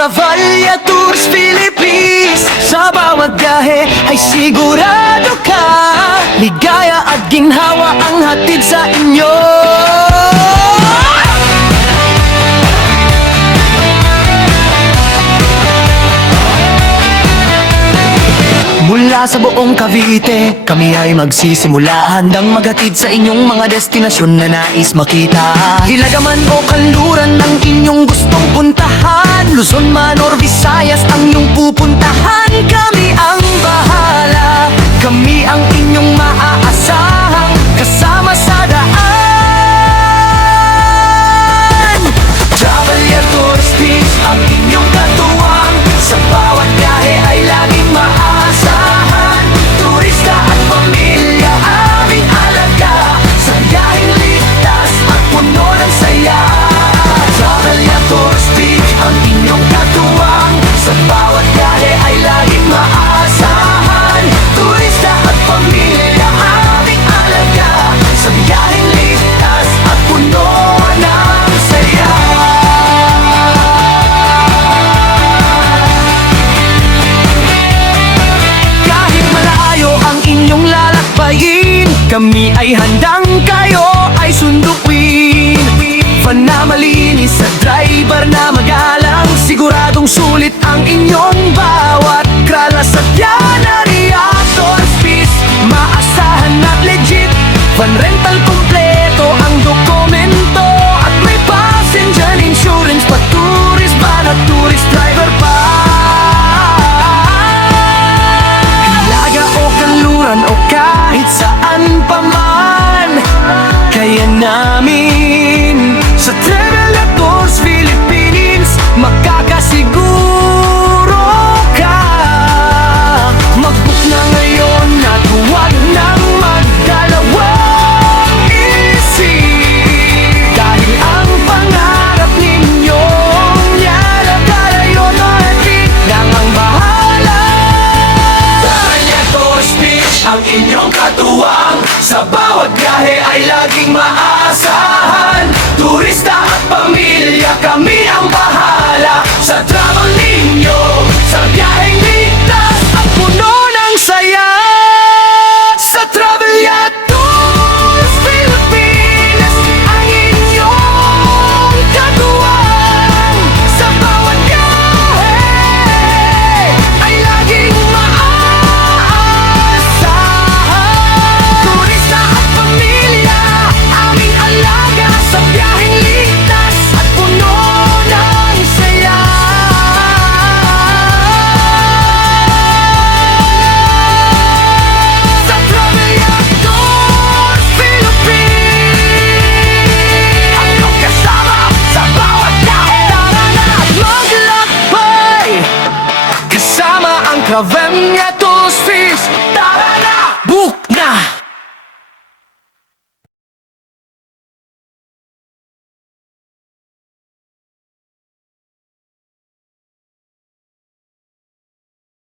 Travalia Tours Philippines. Sa bawat biyahe ay sigurado ka, ligaya at ginhawa ang hatid sa inyo. Mula sa buong Cavite, kami ay magsisimula, handang maghatid sa inyong mga destinasyon na nais makita. Hilaga man o kanluran ang inyong gustong puntahan, Luzon man or Visayas ang iyong pupuntahan. Kami ang bahala, kami ang inyong maaasahang kasama sa daan. Travalia Tours Peace ang inyong katuwang, sa bawat biyahe ay laging maasahan. Turista at pamilya aming alaga, sa biyaheng ligtas at puno ng saya. Travalia Tours Peace ang inyong katuwang, sa bawat biyahe ay laging maasahan. Turista at pamilya aming alaga, sa biyaheng ligtas at puno ng saya. Kahit malayo ang inyong lalakbayin, kami ay handang kayo ay sunduin. Van na malinis sa driver na magalang, siguradong sulit ang inyong bawat kralas at Yanaria Tours Peace. Maasahan at legit, van rental kompleto ang dokumento, at may passenger insurance pa, tourist van at tourist driver pa. Hilaga o kanluran o kahit saan pa man, kaya namin sa Travalia Tours Philippines makakasiguro ka. Mag-book na ngayon at huwag nang magdalawang isip, dahil ang pangarap ninyong yalagalayo na hatid lang ang bahala. Travalia Tours Peace ang inyong katuwang, sa bawat biyahe ay laging maasahan. Turista at pamilya, kami ang bahala sa travel ninyo, sa biyaheng ligtas at puno ng saya. Sa Travalia Tours Philippines ang inyong katuwang, sa bawat biyahe ay laging maaasahan. Turista at pamilya aming alaga, sa biyaheng ligtas at puno ng saya. Sa Travalia Tours Philippines ang iyong kasama sa bawat biyahe. Tara na at maglakbay kasama ang Travalia